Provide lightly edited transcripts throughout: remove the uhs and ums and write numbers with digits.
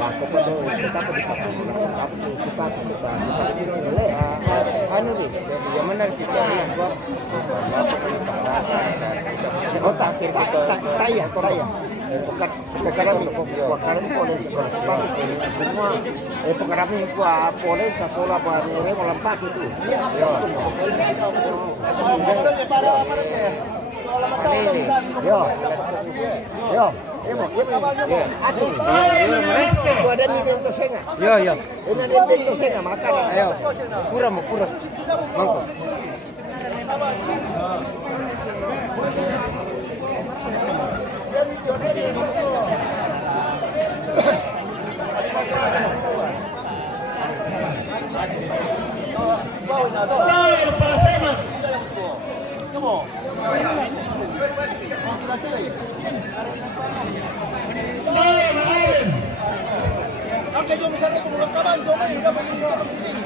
Ako pa daw, kita ko di pa tapos sifat kita sifat itu nilai anu nih yang benar sih gua oh tak taya bukan kami kami boleh sekolah sepatu ini semua pengarami gua boleh sasola bareng melempat itu yo aduh, gua ada di bento senga. Iya. Ini ada bento senga makanan. Ayo, kurang. Mangkok. Oke, jom misalnya pulang kawan, jom aja kita pergi turun ini.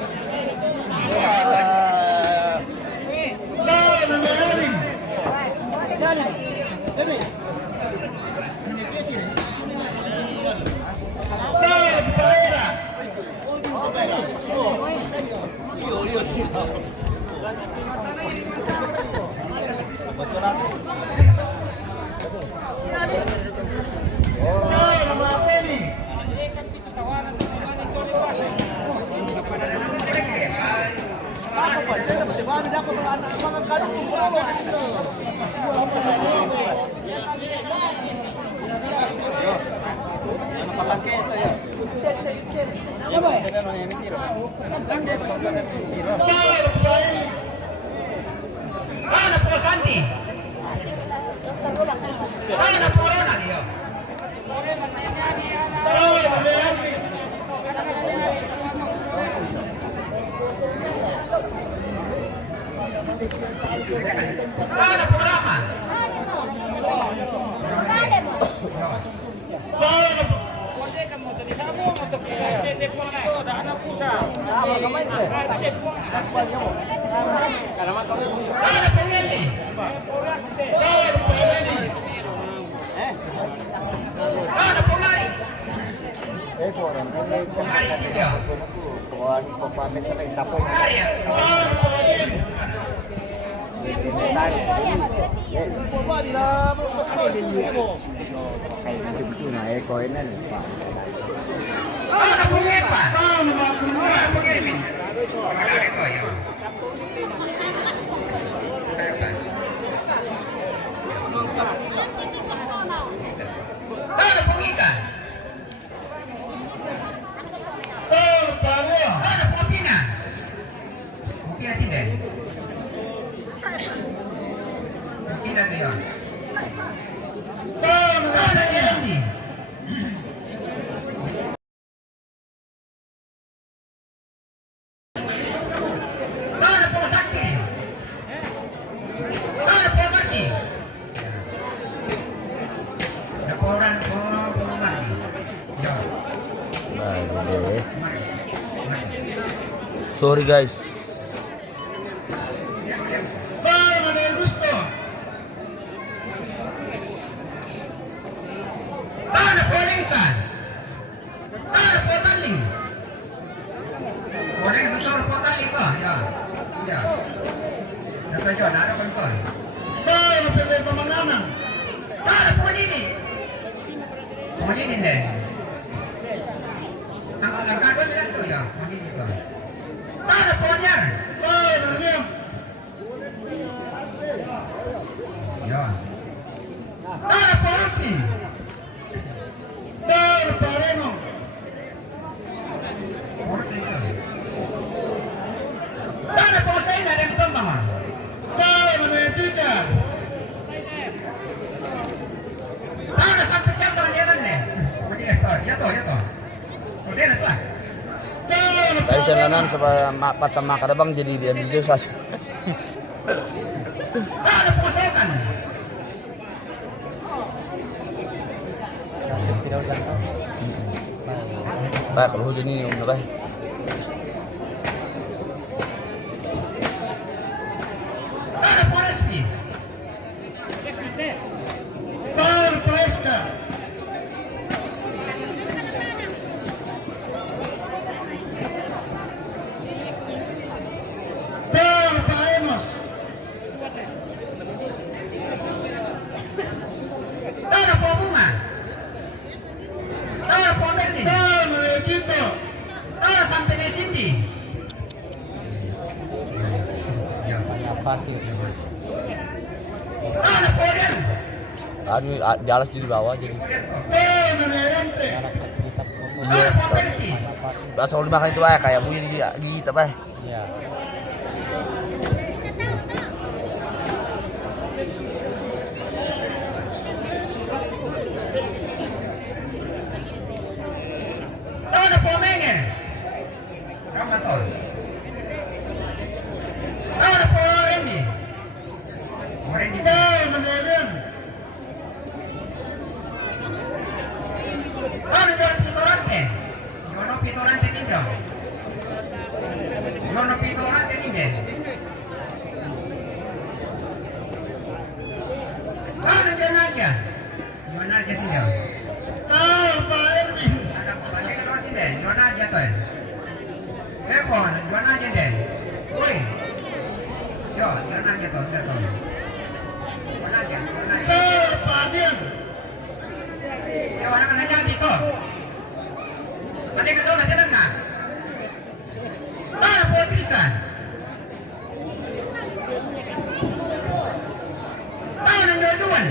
Sorry guys. Dari senanan supaya patah makadabang jadi diambil dosa. Ada pengusahaan. Pak, kalau hujan ini berapa? Ada polisi. pasir. Anu di alas di bawah jadi. Alas kita foto. Iya. Pasir. Bahasa kalau dimakan itu kayak bunyi di apa? Iya. Ada pomengen. Ramatol. Ada porendi. Porendi. Meneden. Ada jalan pitorante. Jono pitorante tinjau. Jono pitorante tinjau. Ada jalan aja. Jono aja tinjau. Pak Erwin. Ada porendi kalau tinjau. Jono aja tuh. Telepon, Jono aja deh. Woi. Yo, Jono aja tuh, Jono aja. Pak Dian. Ya, orang kan aja gitu. Nanti kita udah tenang nggak? Ah, potrisan. Ah, nanggajuan.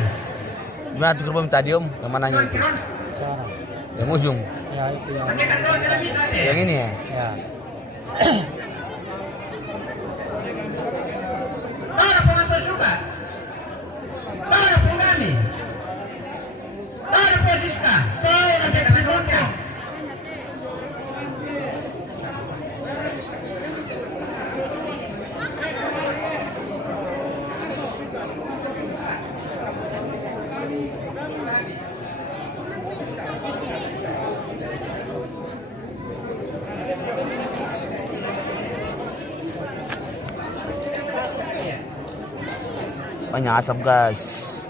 Gimana tuh gerbang tadi Om? Yang mananya itu? Sana. Yang ujung. Ya itu yang. Nanti kan kalau tidak bisa deh. Yang ini ya? Ya. Ah, ada penonton suka. Ah, ada penggami. Ah, ada posisinya. Ah, ada penontonnya. Banyak asap guys.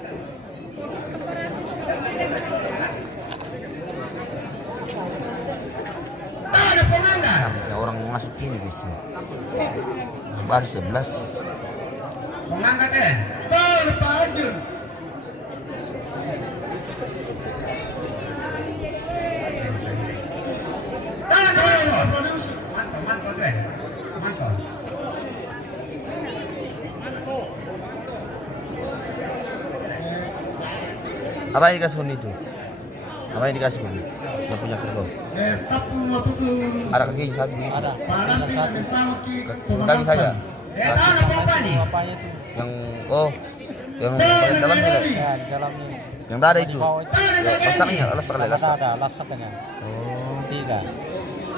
Ah, ada pengangga. Kayak orang masuk ini guys. Baru 11. Pengangga deh. Pak Arjun. Ah, ada. Produksi. Mantap tuh. Mantap. Apa yang dikasih kun itu? Apa yang dikasih kun? Yang punya kerbau. Tapu waktu itu. Ada kaki satu gitu. Ada. Padang Ada kita satu. minta maki. Kaki saja. Ada pompa nih. Apanya itu? Yang yang paling dalamnya ada. Ya di dalamnya. Yang ada Di itu. bawah itu. Ya, lasaknya, lasak. Ada lasaknya. Oh. 3.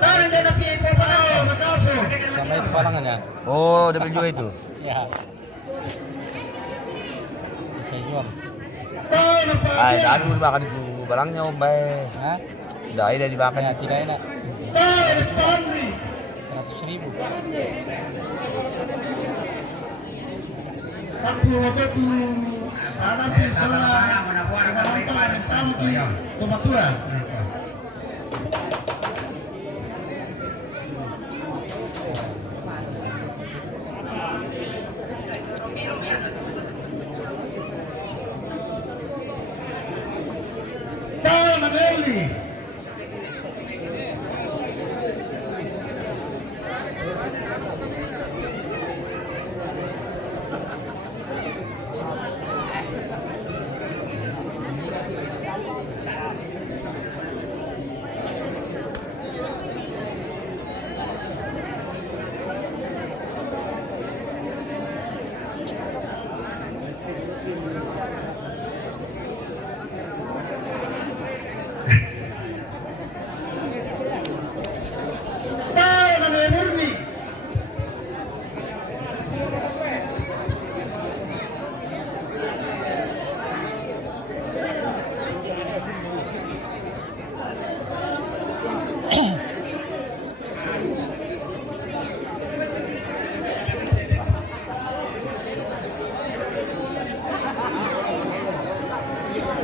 Ada jadi pompa. Makasih. Sama itu palangannya. Oh, dapat juga itu. Ya. Bisa jual. Pak Ay, Dian. dulu makan itu balangnya Om bae. Hah? Udah ada dimakan. Ya tidak enak. Pak Andri. 100.000. Tapu waktu itu. Padang pisola. Menonton minta maki. Tomatua. Manelli.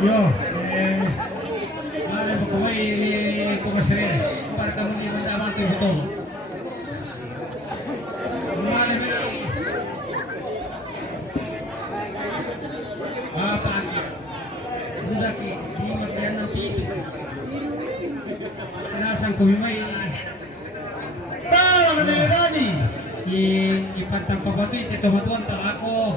Yo, ada pegawai di Pokesren, para kami di Banda Mati betul. Apa? Budak di Matian Nabi itu. Penasan kami mai. Tahu Manelli. Di pantai tanpa batu itu teman-teman aku.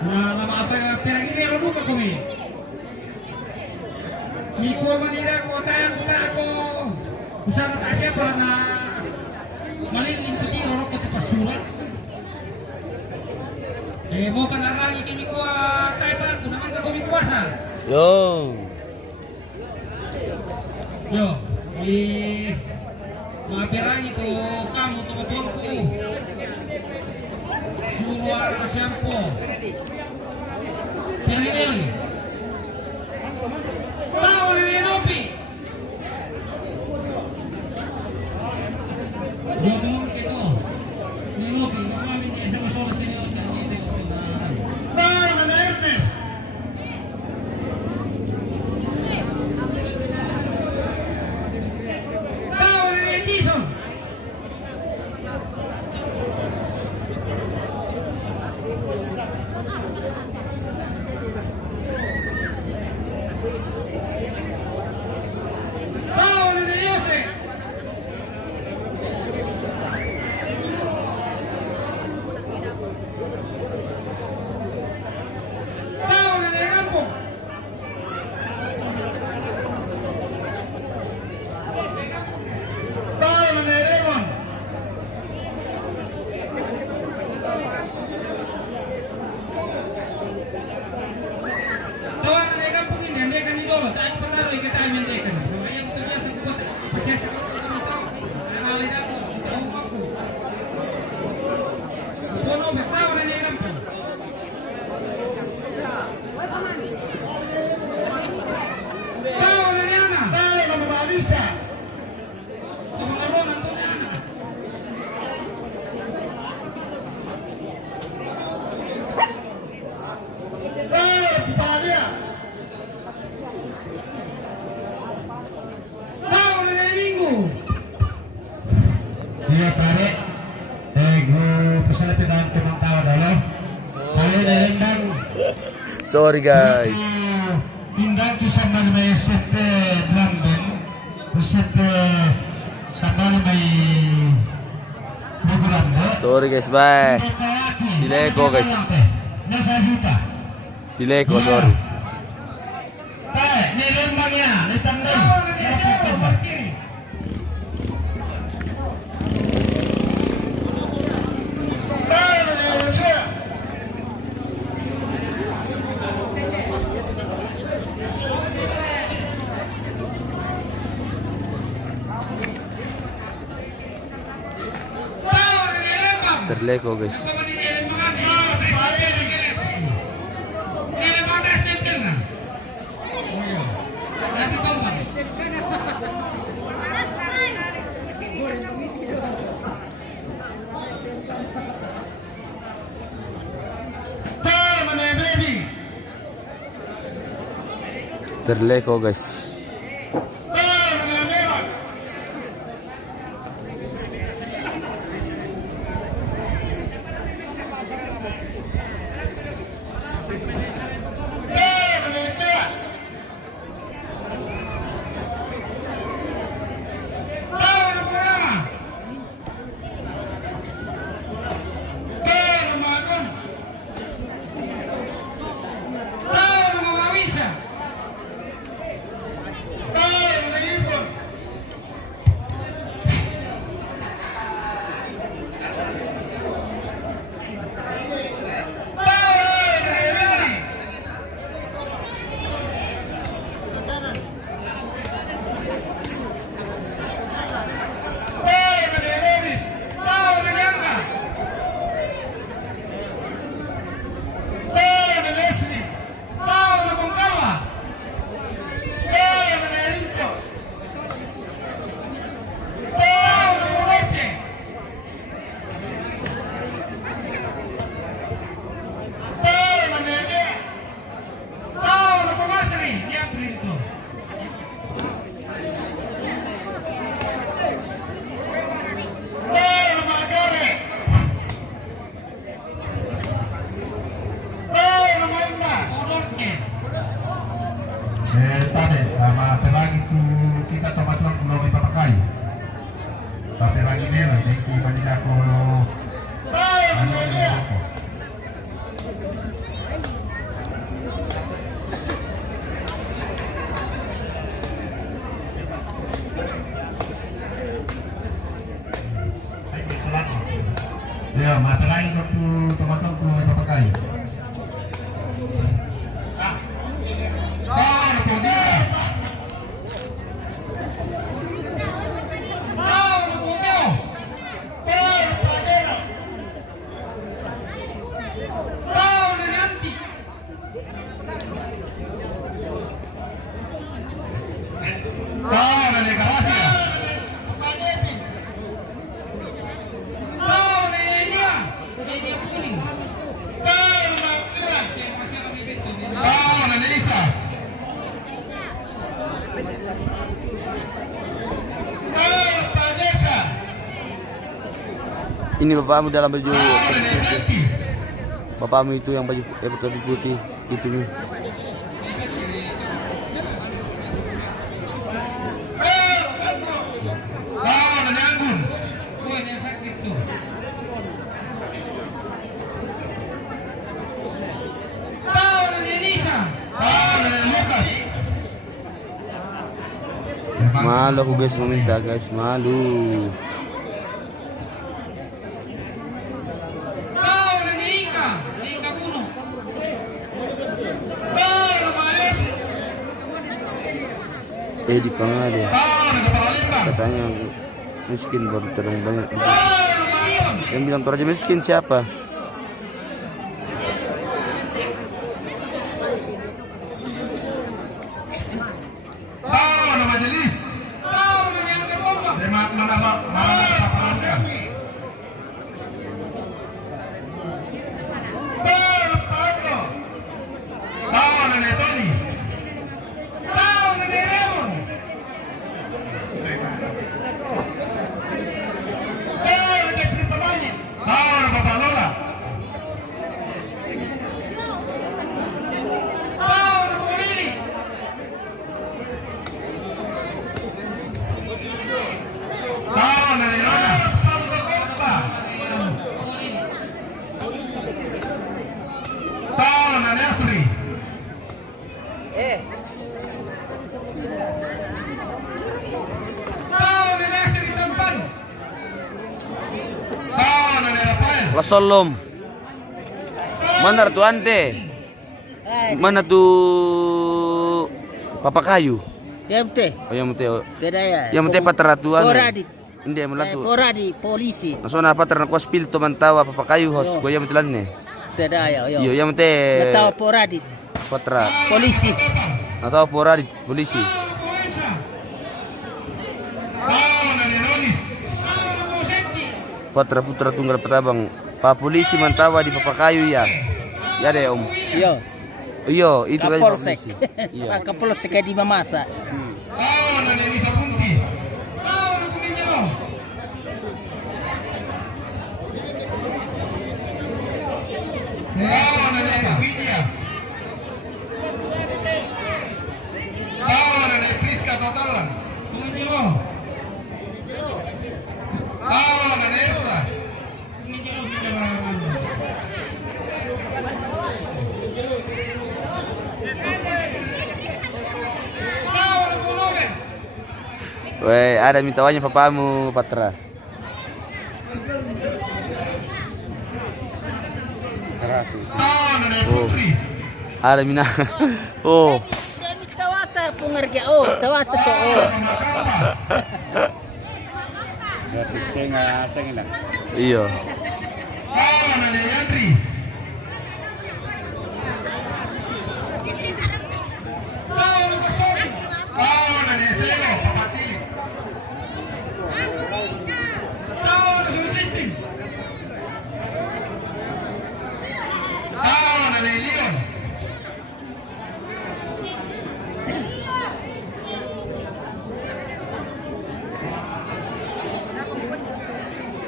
Nah, nama apa perang ini roduka kami. Miko manila kota ako. Usama tak siapa na malilin pati orang kota pasulat. Mo ka narangi kimi ko tayo pa ko naman ka kami kuwasa. Yo. Yo, mapirangi ko kamu tuwa-tuwangku. Suara siampo. Pili-pili. Tahu ni Nopi. Jodoh kita. Ni Nopi, kami ni sama-sama sini aja ni. Tayo na Ernest. Tahu ni Edison. Tahu ni Yosef. Tahu ni Rambo. Tayo na Raymond. Tahu ni Rambo ini dia kan idol. Tak pengaruh kita mendekan. So ayam kerja sebut pasal sekarang tahu. Kenal aku, tahu aku. Kono bertahu ni Rambo. Tahu ni Ana. Tayo na Mama Alisa. Pengaruh nanti Ana. Tayo na Papalia. Tahu ni Minggu. Iya pare. Gue pesan pindahan ke Mangkawa dulu. Tayo na Rendang. Sorry guys. Indang kisah mana may sete London. Sete sama may program mo. Sorry guys, bye. Delay ko guys. Nasa juta. Delay ko, sorry. Tayo, nilembang niya. Nitandang. Tahu ni Esau berkiri. Tayo na Indonesia. Tahu ni Lembang. Delay ko guys. Tayo na baby. Delay ko guys. Tayo na Meron. Tayo na Tia. Tahu ni Purama. Tayo na Magon. Tahu ni Mawawisa. Tayo na Ifon. Tahu ni Remy. Tayo na Levis. Tahu ni Bianca. Tayo na Leslie. Tahu ni Bungkawa. Tayo na Rinto. Tahu ni Uroche. Tayo na Nede. Tahu ni Pumasri. Di April tu. Tayo na Magare. Tayo na Maimba. Uroche. Tadi, materangi tu kita tempat-tempat belum dipakai. Materangi ni lah, si Manila ko Tahu dari garasi ya. Tahu dia kuning. Tahu saya masih kami betul. Tahu dari Isa. Tahu Pak Desa. Ini bapakmu dalam baju. Tahu dari Zaki. Bapakmu itu yang baju putih itu nih. Tahu dari Anggun. Oh, dia sakit tuh. Tahu dari Nisa. Tahu dari Lukas. Malu aku guys meminta guys, malu. Tahu dari Ika. Ika bunuh. Tahu dari Malaysia. Di Pangade Tahu dari Kepala Lembang. katanya miskin baru terang banyak. Tahu dari Marion. Yang bilang Toraja miskin siapa? Tahu dari Majelis. Tahu dari angkat ombak. Jemaat mana Pak? Mana Pak Praska? Tahu Pak Agro. Tahu dari Tony. Tahu dari Raymond. Tahu dari Pipabanyak. Tahu dari Bapak Lola. Tahu dari Polili. Tahu dari Rona. Tahu dari Kompa. Polili. Tahu dari Asri. Tahu dari Nasir di tempat. Tahu dari Rafael. Lasolom. Mana tuh ante? Mana tuh Papa Kayu? Yang teh, Oh yang mute. tidak ya. Yang mute pateratuan. Poradi, Hindi mulatu. poradi, polisi. Nasona pater na kwaspil to mantawa Papa Kayu hos. Ko yang mutelan ne. Tidak ya, Iyo yang mute. Tahu poradi, Patra. polisi. Atau poradi polisi. Tahu Polensa. Tahu dari Ronis. Tahu dari Mosenti. Patra putra tunggal petabang. Pa polisi mantawa di Papa Kayu ya. Ya deh om. Yo, Iyo itu kan Kapolsek. polisi. Iya. Pak Kapolsek di Mamasa. Tahu dari Nisa Punti. Tahu dari Kuning Jelo. Tahu dari Widya. Tahu dari Priska Totalan. Kuning Jelo. Tahu dari Elsa. Kuning Jelo tidak lawan. Tahu dari Pulogan. Weh, ada minta wanya papamu Patra. Tahu dari Putri. Ada mina. Oh. Demi tawata pengerja. Oh, tawata to. Oh, Iyo. Tahu dari Yandri. Tahu dari Pasori. Tahu dari Selo, Papa Cili. Tahu dari Sursistin. Tahu dari Leon.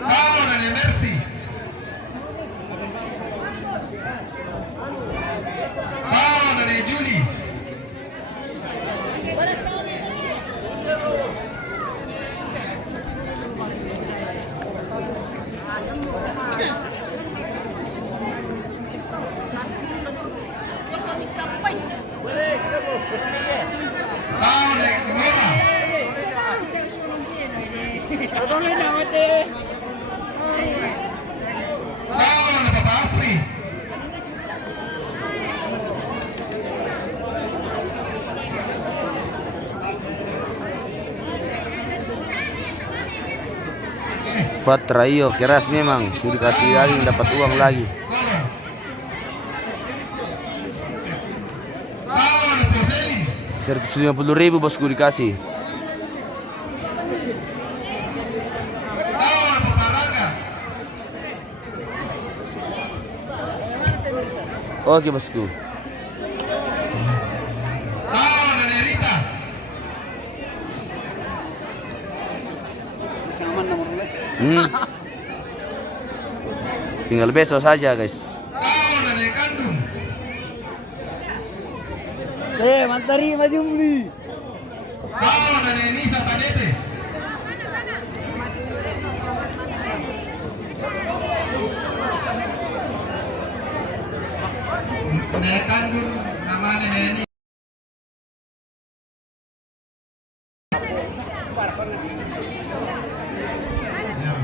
Tahu dari Mercy. Tahu dari Julie. Tahu dari Kimura. Tahu dari Bapak Asri. Patra iyo keras memang. Sudah kasih lagi dapat uang lagi. Kolong. 150.000 bosku dikasih. Tahu apa Parangga? Oke bosku. Tahu Nenek Rita? Tinggal besok saja guys. Tahu Nenek Kandung? Mantari maju beli. Tahu Nenek Nisa Tadete? Nenek Kandung nama Nenek ini. Ya.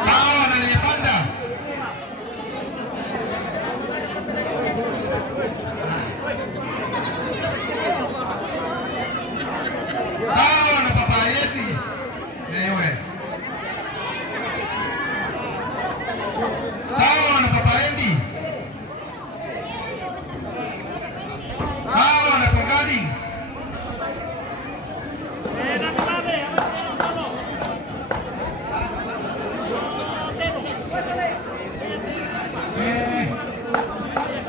Tahu Nenek Panda? Tahu Nenek Papa Yesi? Dewe. Tahu Nenek Papa Endi? Tahu Nenek Penggading?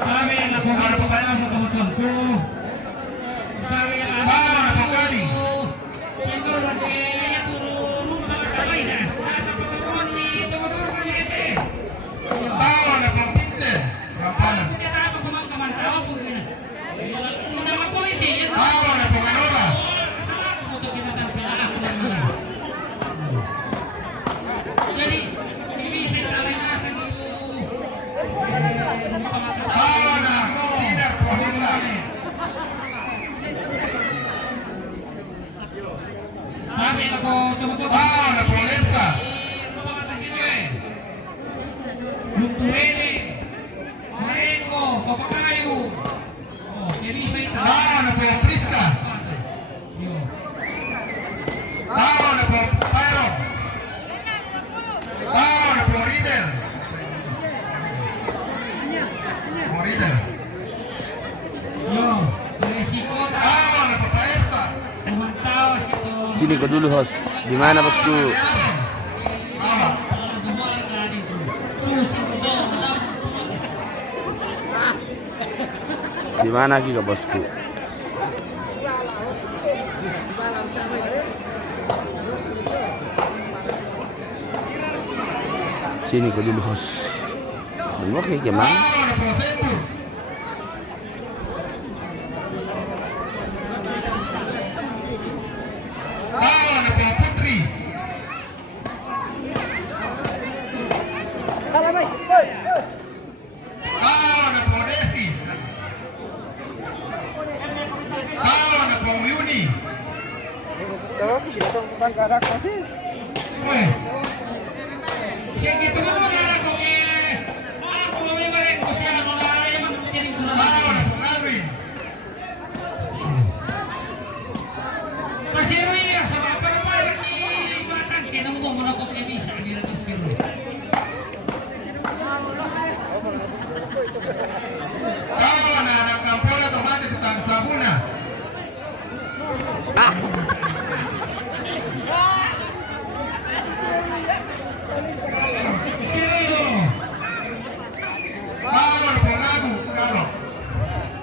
Sabi ang ako Tahu Nenek Papa sa kamutan ko. Sabi ang ako. Tahu Nenek Penggading? Tinggal lagi ya turun para kali dah. Ada pertemuan ni turun kali itu. Tahu Nenek Pengpincen? Rampanan. Kita tahu kaman tahu begini. Kita mau politik. Tahu Nenek Penganora? Salah untuk kita tampil aku namanya. Jadi divisi tali nasang itu. Tahu Nenek Sinar Prosinta? Sabi ako tumutok. Tahu Nenek Prolensa? Lumpuene, Mareko, Papakayo. Oh, jadi saya tahu. Tahu Nenek Priska? Yo. Tahu Nenek Pyro? Tahu Nenek Ridel? Ridel. Yo, resiko Tahu Nenek Paersa? teman tahu situ. Sini kau dulu host. Di mana bosku? Nenek Aron? Tahu. Kalau dua yang tadi itu. Susah sudah mendapat. Di mana juga bosku? Sini kau dulu host. Oke, gimana? Tahu Nenek Prosembur? Tahu Nenek Putri? Tahu Nenek Desi? Tahu Nenek Yuni? Weh. Sige, tumato na ako eh. Ako mamimalik ko siya. Ano na, ayaw man menjadi guna. Tahu Nenek Alwin? Masih ya sama apa lagi makan kena mau menokok yang bisa bila tu siru. Tahu anak kampung atau mati tukang sabuna? Siru. Tahu Nenek Pengagu? Kalau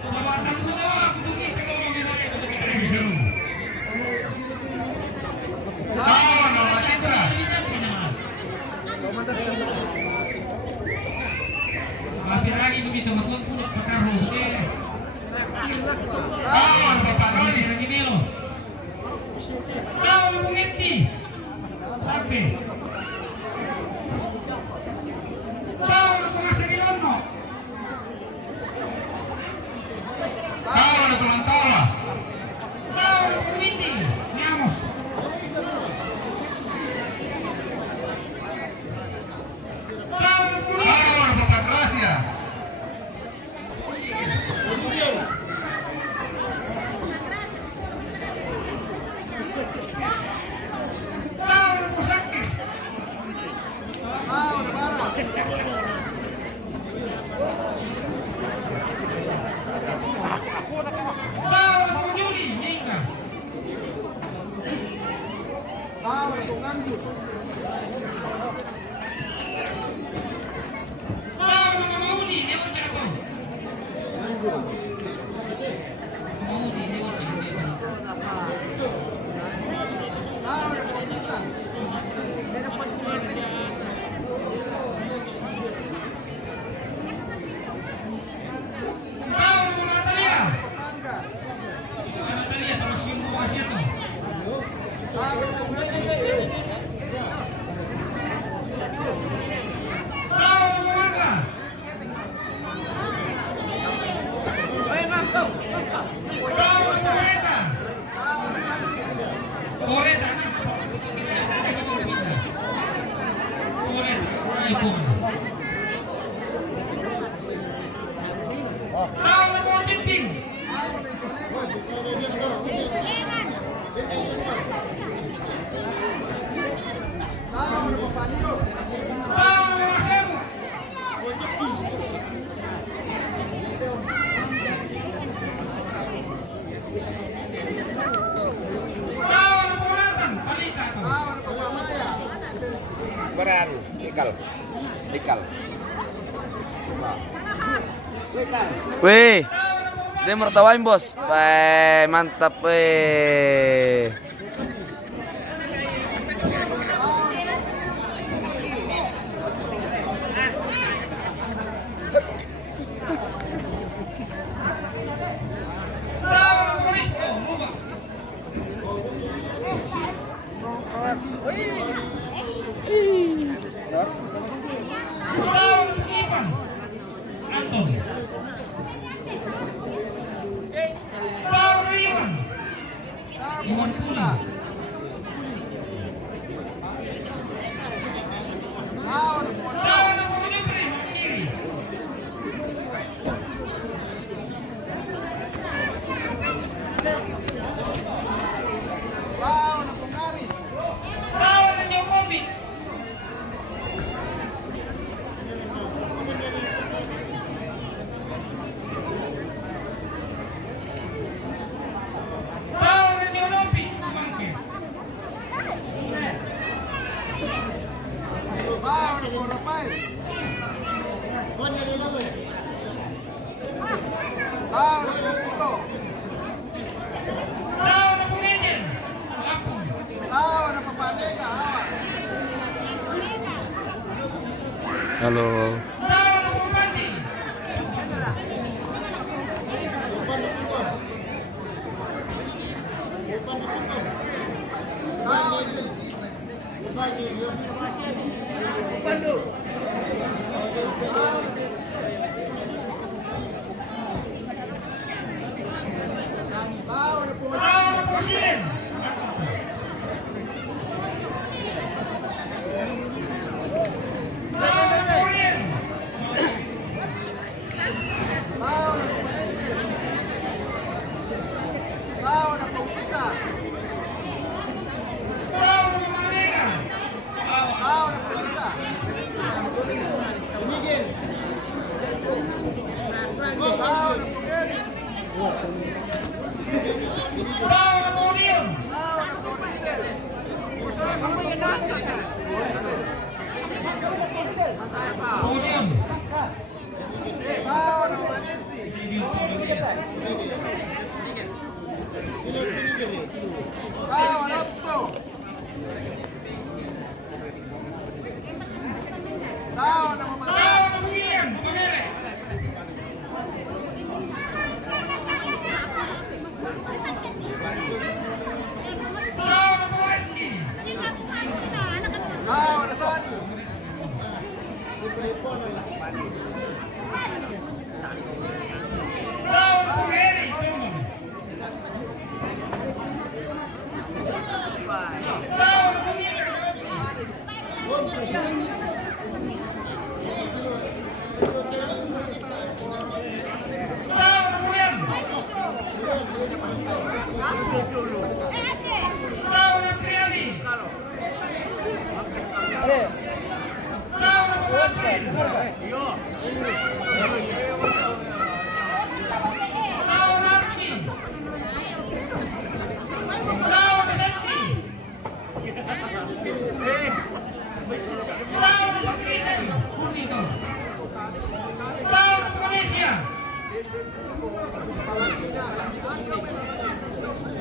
Sama tamu aku tu kita kau mamimalik untuk kita di siru. Tahu Nenek Citra? Hampir lagi begitu matuan pun pekaru. Tahu Nenek Pak Nolis? Lagi melo. Tahu lu mengerti? Sampai. Tahu lu pengasih bilono. Tahu Nenek Teman Tawa? Tahu lu pengerti? Niamos. Tahu lu pengerti? Tahu Nenek Pak Gracia? Ipon. Tahun na po Jinping. Tahun na Marcelo. Tahun na po Nathan. Palika to. Beran, ikal. Wih, dia mertawain bos. Weh, mantap weh. Tahun na po Risto. Luba. Tahun na po Ipan. Anton. Tahun na Iwan. Iwan Pula. Tahun na po Jeffrey Makiri. Tahun na Jokowi. Tahun na Jokowi. Bangke. Tahun na po Ngeden. Lampung. Halo. Tahun na po Pandi. Tahun na po Silen. Tahun na po Uriel. Tahun na po Manila. Tahun na po Leon. Podium. Tahun na po William. Pumere. Tahun na po Wesley. Tahun na po Eric. Tahun na po Miller. Tahun na po Yan. Tahun na Triali. Tahun na po April. Tahun na Arki. Tahun na Septi. Tahun na po Crisan. Purnito. Tahun na po Malaysia.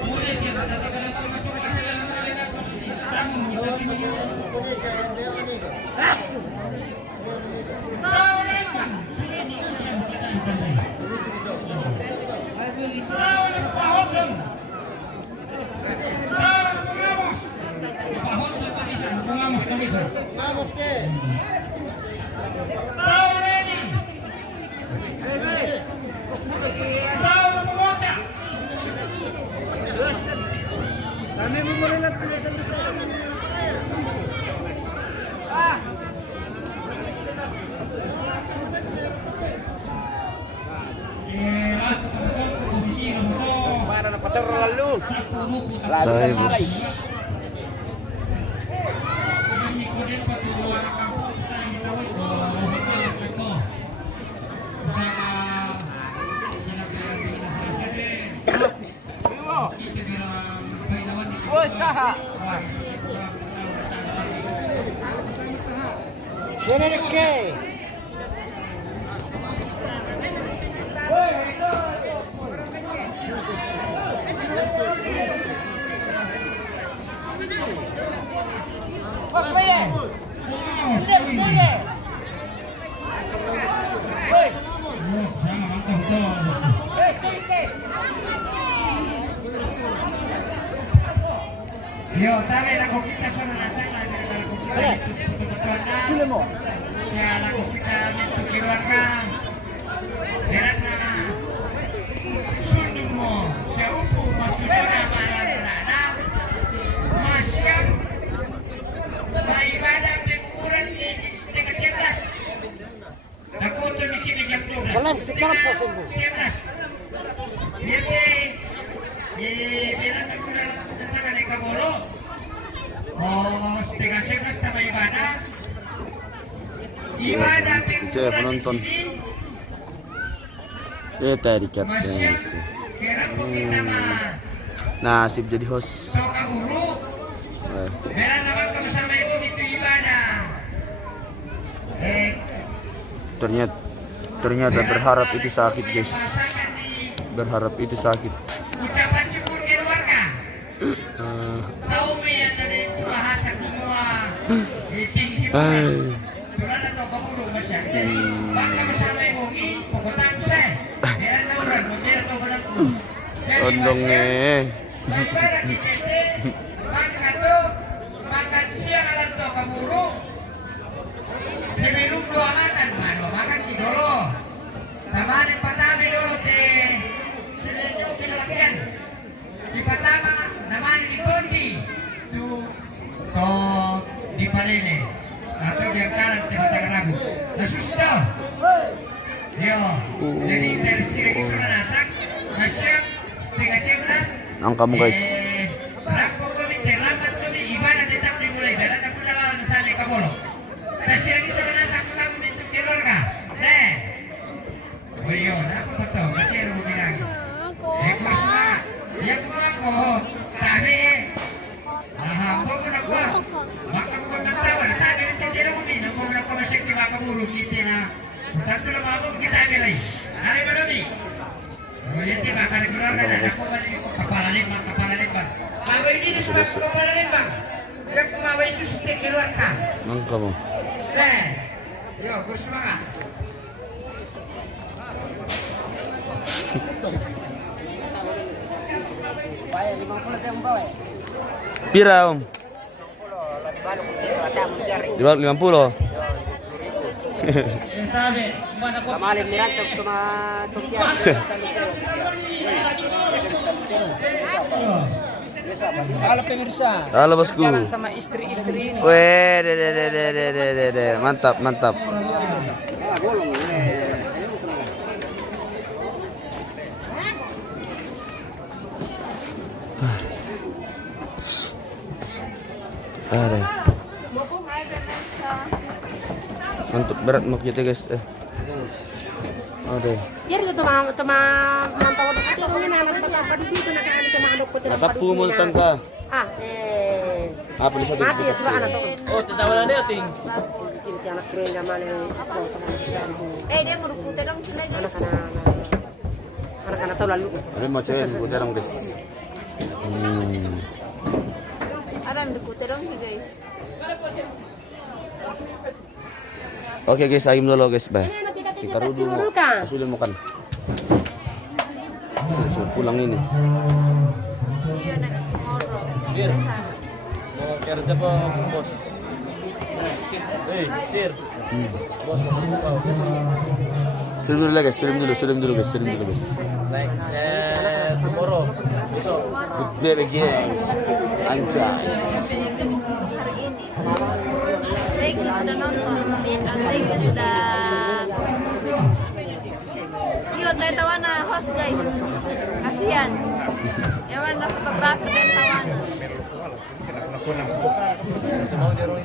Malaysia, tatagalan kami kasi makasagalan na rin ako. Tahun na Ipan. Tahun na po Pahonson. Tahun na po Ramos. Pahonson kami siya. Ramos kami siya. Baik, bos. Sini ke. Yo, tare lagu kita suara nasang lah dari lagu kita itu betul-betul saya lagu kita itu keluarga karena sundung mo saya upu makina marana masyam ibadah pengukuran di setengah 11 aku tuh misi di jam 12 sekarang po 11 bilang aku dalam tentang Kabolo setengah 11 tambah ibadah Cewek penonton. Tadi katanya. Nasib jadi host. Ternyata berharap itu sakit, guys. Berharap itu sakit. Ucapan syukur keluarga. Tahu ya tadi bahasa semua tinggi tulan atau kamu masya. Jadi bangga bersama ibu ini pokoknya saya. Biar orang membela atau benakku. Ondongnya. Daripada kita makan tuh makan siang alat tuh kaburu. Sebelum doa makan, makan dulu. Tambahan pertama dulu teh. Sudah cukup latihan. Di pertama namanya di Bondi tuh di Palele atau di Angkaran di Batang Rabu. Nah susah. Yo, jadi dari sini sudah nasak, masih setengah 11. Nang kamu guys. Rampung kami terlambat kami ibadah tetap dimulai. Berat aku dalam sana Kabolo. Kasih lagi sudah nasak kamu minta keluarga. Nih. Oh iya, apa betul? Masih mau bilang. Kurus semangat. Ya aku tapi alhamdulillah pun aku maka bukan tahu ada tadi itu tidak mungkin aku nak masih kita kaburu kita na tentu lah mau kita ambil lagi hari berani oh ya tiba kali keluarga dan aku kepala limbang apa ini disebut kepala limbang dia pemawa isu setiap keluarga Nang kamu. Yo bersemangat Pira om? 50. Kemarin mirantok cuma Turkian. Halo pemirsa. Halo bosku. Jalan sama istri-istri ini. Weh, de. Mantap. Ada. Mantap berat mak kita guys. Ada. Jadi itu mantau itu mungkin anak betapa dito na kali ka maano ko Natap po mo tanta. Apa lihat mati ya sudah anak tuh. Oh, tatawanan na ting. Kinti anak keren naman dia mau putar dong cina guys. Anak-anak tahu lalu. Ada mau cewek putar dong guys. Ada yang putar dong guys. Oke guys, ayam dulu guys, bye. Kita dulu mau hasilin makan. Sudah pulang ini. See you next tomorrow. Mau kerja apa bos? Stir. Bos mau kau. Sudah dulu guys, sudah dulu guys. Baik, tomorrow. Besok. Good day guys. Anjay. Thank you sudah nonton. Thank you sudah. Yo, tayo tawa na host guys. Kasihan. Ewan na fotografer dan tawanan. Mau jorong